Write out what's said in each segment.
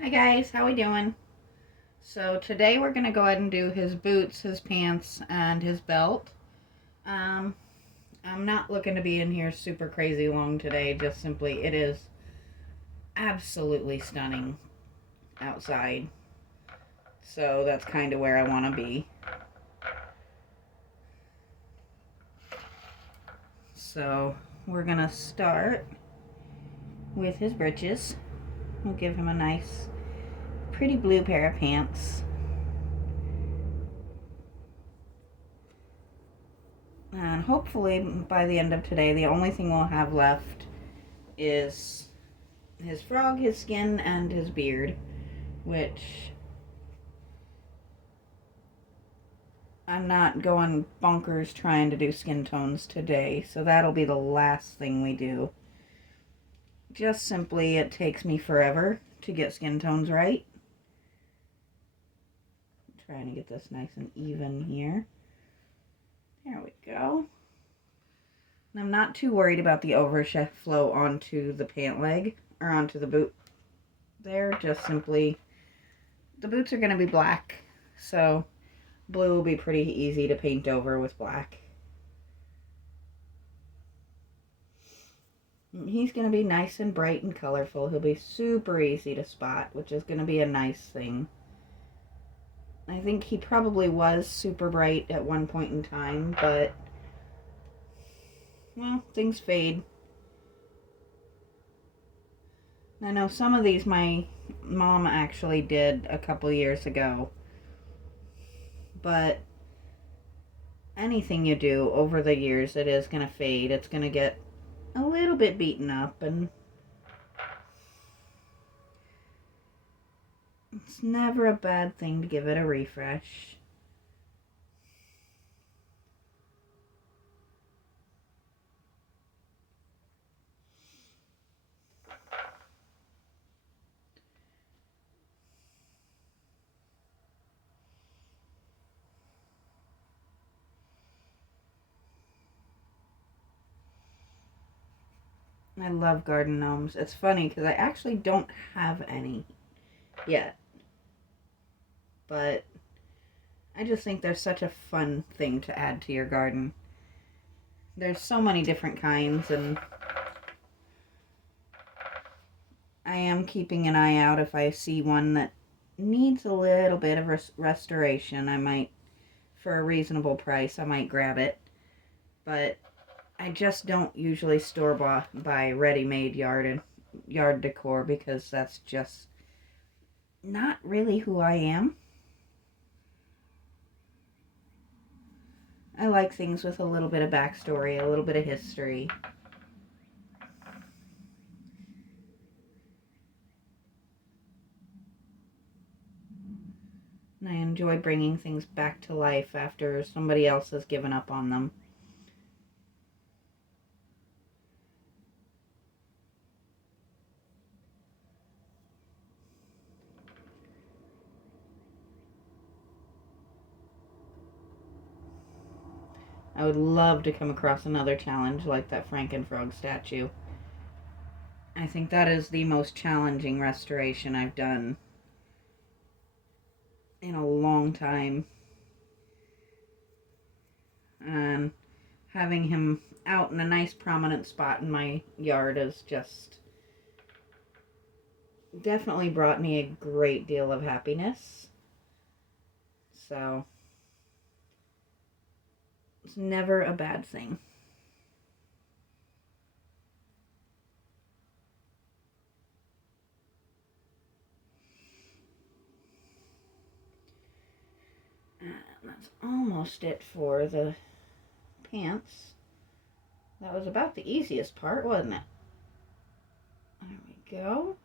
Hi guys, how we doing? So today we're gonna go ahead and do his boots, his pants, and his belt. Um, I'm not looking to be in here super crazy long today, just simply it is absolutely stunning outside. So that's kind of where I want to be. So we're gonna start with his breeches. We'll give him a nice, pretty blue pair of pants. And hopefully by the end of today, the only thing we'll have left is his frog, his skin, and his beard, which I'm not going bonkers trying to do skin tones today, so that'll be the last thing we do. Just simply, it takes me forever to get skin tones right. Trying to get this nice and even here. There we go. And I'm not too worried about the overflow onto the pant leg, or onto the boot there. Just simply, the boots are going to be black, so blue will be pretty easy to paint over with black. He's going to be nice and bright and colorful. He'll be super easy to spot, which is going to be a nice thing. I think he probably was super bright at one point in time, but, well, things fade. I know some of these my mom actually did a couple years ago, but anything you do over the years, it is going to fade. It's going to get a little bit beaten up, and it's never a bad thing to give it a refresh. I love garden gnomes. It's funny because I actually don't have any yet, but I just think they're such a fun thing to add to your garden. There's so many different kinds, and I am keeping an eye out. If I see one that needs a little bit of restoration, I might, for a reasonable price, I might grab it. But I just don't usually buy ready-made yard decor because that's just not really who I am. I like things with a little bit of backstory, a little bit of history. And I enjoy bringing things back to life after somebody else has given up on them. I would love to come across another challenge like that Frankenfrog statue. I think that is the most challenging restoration I've done in a long time. And having him out in a nice prominent spot in my yard has just definitely brought me a great deal of happiness. So it's never a bad thing. And that's almost it for the pants. That was about the easiest part, wasn't it? There we go.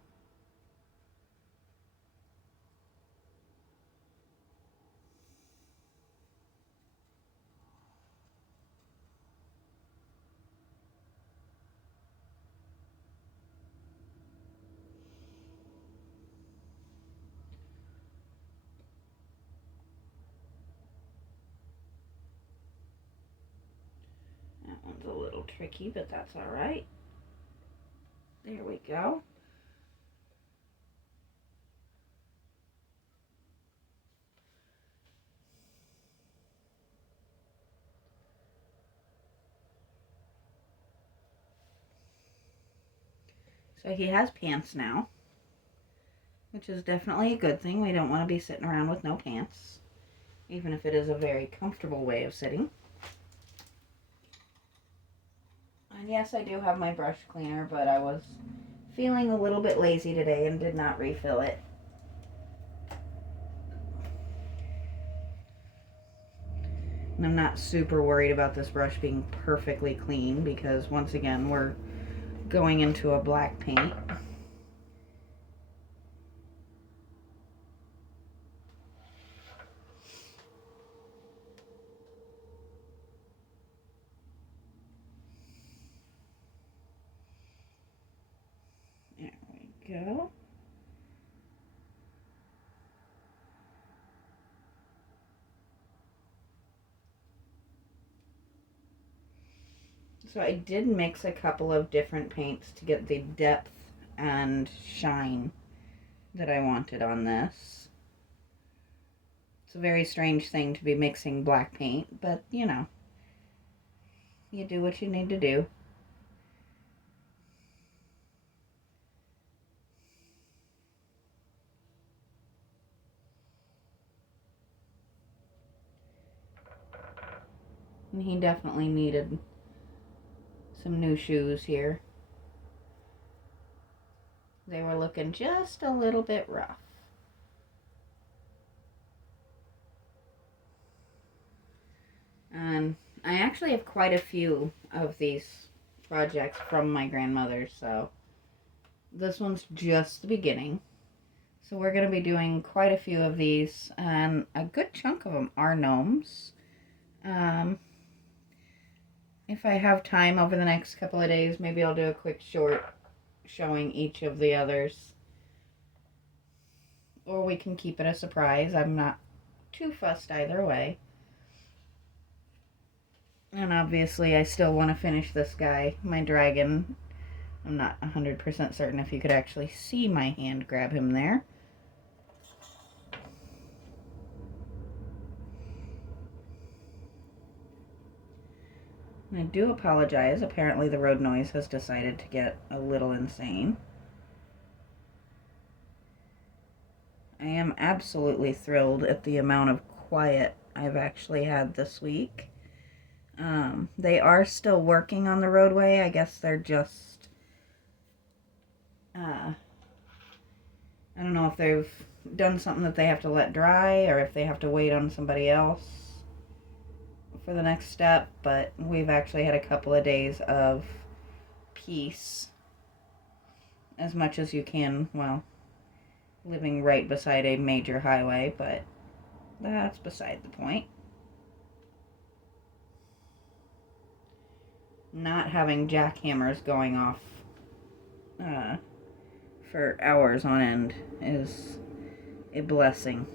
That one's a little tricky, but that's all right. There we go. So he has pants now, which is definitely a good thing. We don't want to be sitting around with no pants, even if it is a very comfortable way of sitting. And yes, I do have my brush cleaner, but I was feeling a little bit lazy today and did not refill it. And I'm not super worried about this brush being perfectly clean because, once again, we're going into a black paint. There we go. So I did mix a couple of different paints to get the depth and shine that I wanted on this. It's a very strange thing to be mixing black paint, but you know, you do what you need to do. And he definitely needed some new shoes here. They were looking just a little bit rough. And I actually have quite a few of these projects from my grandmother, so this one's just the beginning. So we're going to be doing quite a few of these, and a good chunk of them are gnomes. If I have time over the next couple of days, maybe I'll do a quick short showing each of the others. Or we can keep it a surprise. I'm not too fussed either way. And obviously I still want to finish this guy, my dragon. I'm not 100% certain if you could actually see my hand grab him there. And I do apologize. Apparently the road noise has decided to get a little insane. I am absolutely thrilled at the amount of quiet I've actually had this week. They are still working on the roadway. I guess they're just, I don't know if they've done something that they have to let dry or if they have to wait on somebody else for the next step, but we've actually had a couple of days of peace, as much as you can, well, living right beside a major highway, but that's beside the point. Not having jackhammers going off for hours on end is a blessing.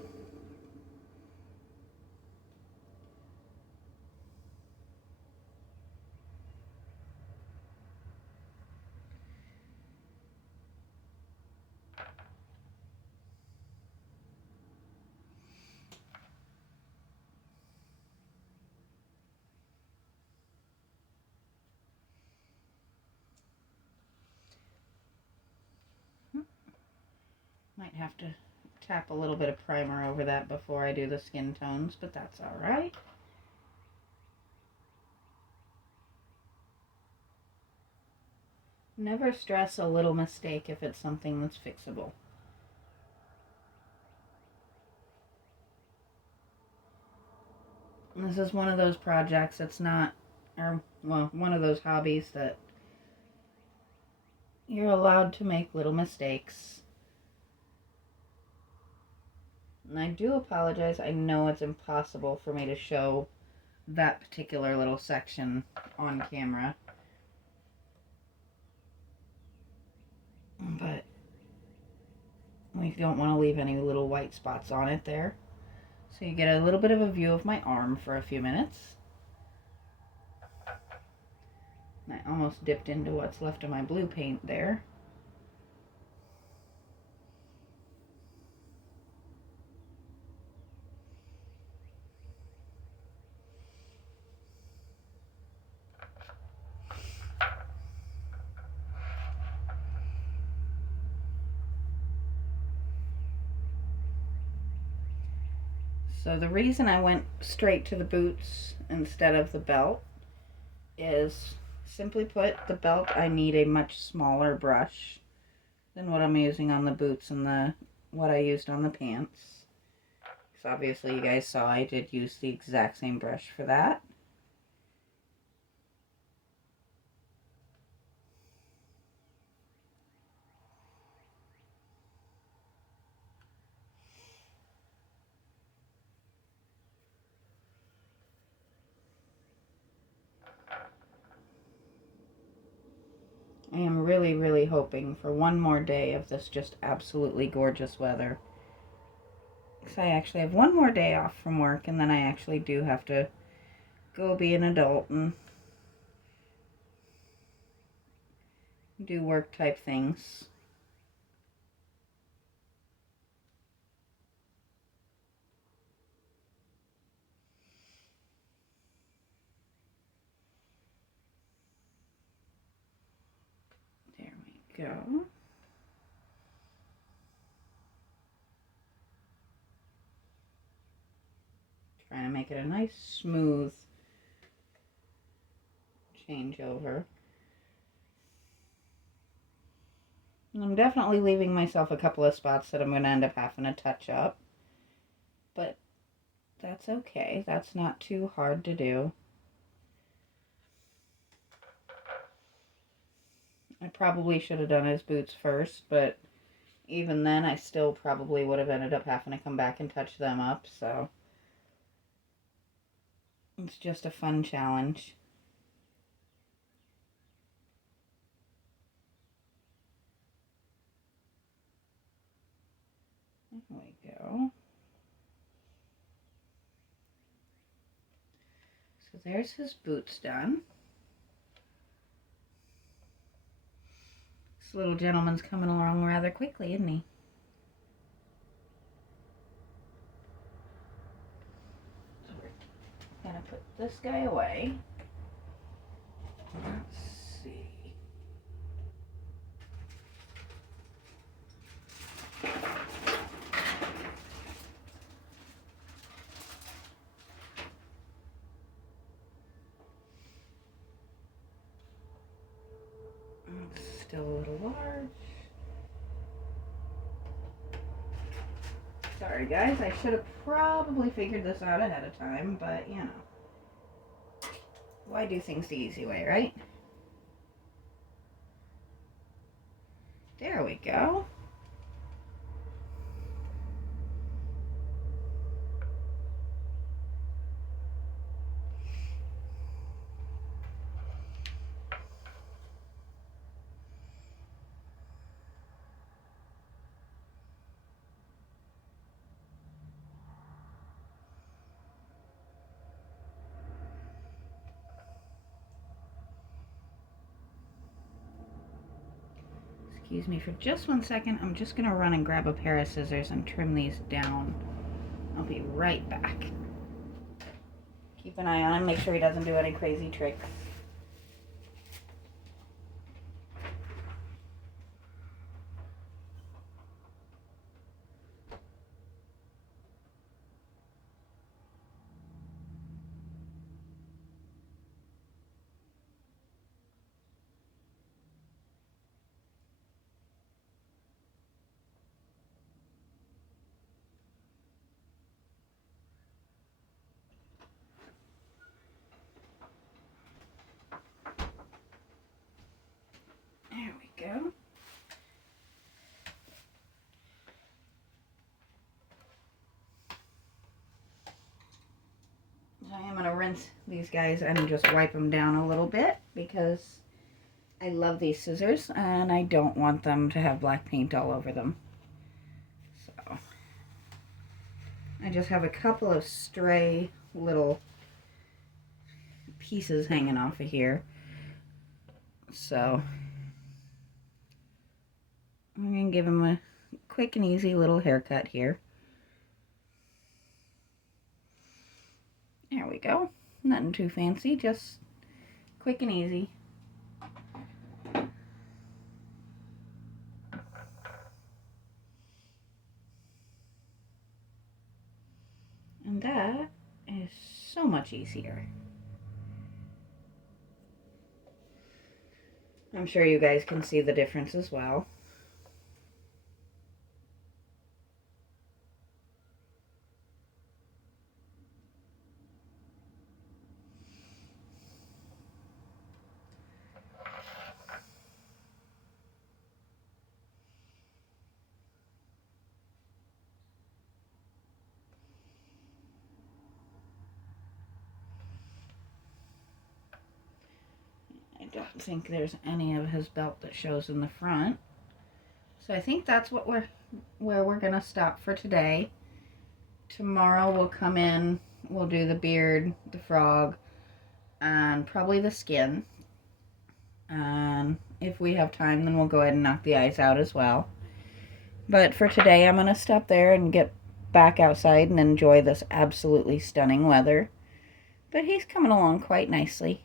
Might have to tap a little bit of primer over that before I do the skin tones, but that's alright. Never stress a little mistake if it's something that's fixable. This is one of those projects that's not, or, well, one of those hobbies that you're allowed to make little mistakes. And I do apologize. I know it's impossible for me to show that particular little section on camera. But we don't want to leave any little white spots on it there. So you get a little bit of a view of my arm for a few minutes. And I almost dipped into what's left of my blue paint there. So the reason I went straight to the boots instead of the belt is, simply put, the belt, I need a much smaller brush than what I'm using on the boots and what I used on the pants. So obviously you guys saw I did use the exact same brush for that. I am really, really hoping for one more day of this just absolutely gorgeous weather. Because I actually have one more day off from work, and then I actually do have to go be an adult and do work type things. There we go. Trying to make it a nice smooth changeover. And I'm definitely leaving myself a couple of spots that I'm going to end up having to touch up. But that's okay. That's not too hard to do. I probably should have done his boots first, but even then I still probably would have ended up having to come back and touch them up, so it's just a fun challenge. There we go. So there's his boots done. This little gentleman's coming along rather quickly, isn't he? So we're gonna put this guy away. Let's see. It's still a little large. Sorry guys, I should have probably figured this out ahead of time, but you know. Why do things the easy way, right? There we go. Excuse me for just 1 second. I'm just going to run and grab a pair of scissors and trim these down. I'll be right back. Keep an eye on him, make sure he doesn't do any crazy tricks. There we go. So I am going to rinse these guys and just wipe them down a little bit because I love these scissors and I don't want them to have black paint all over them. So I just have a couple of stray little pieces hanging off of here. So I'm going to give him a quick and easy little haircut here. There we go. Nothing too fancy, just quick and easy. And And that is so much easier. I'm sure you guys can see the difference as well. I don't think there's any of his belt that shows in the front. So I think that's where we're gonna stop for today. Tomorrow we'll come in, we'll do the beard, the frog, and probably the skin. And if we have time, then we'll go ahead and knock the eyes out as well. But for today, I'm gonna stop there and get back outside and enjoy this absolutely stunning weather. But he's coming along quite nicely.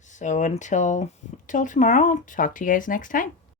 So until tomorrow, I'll talk to you guys next time.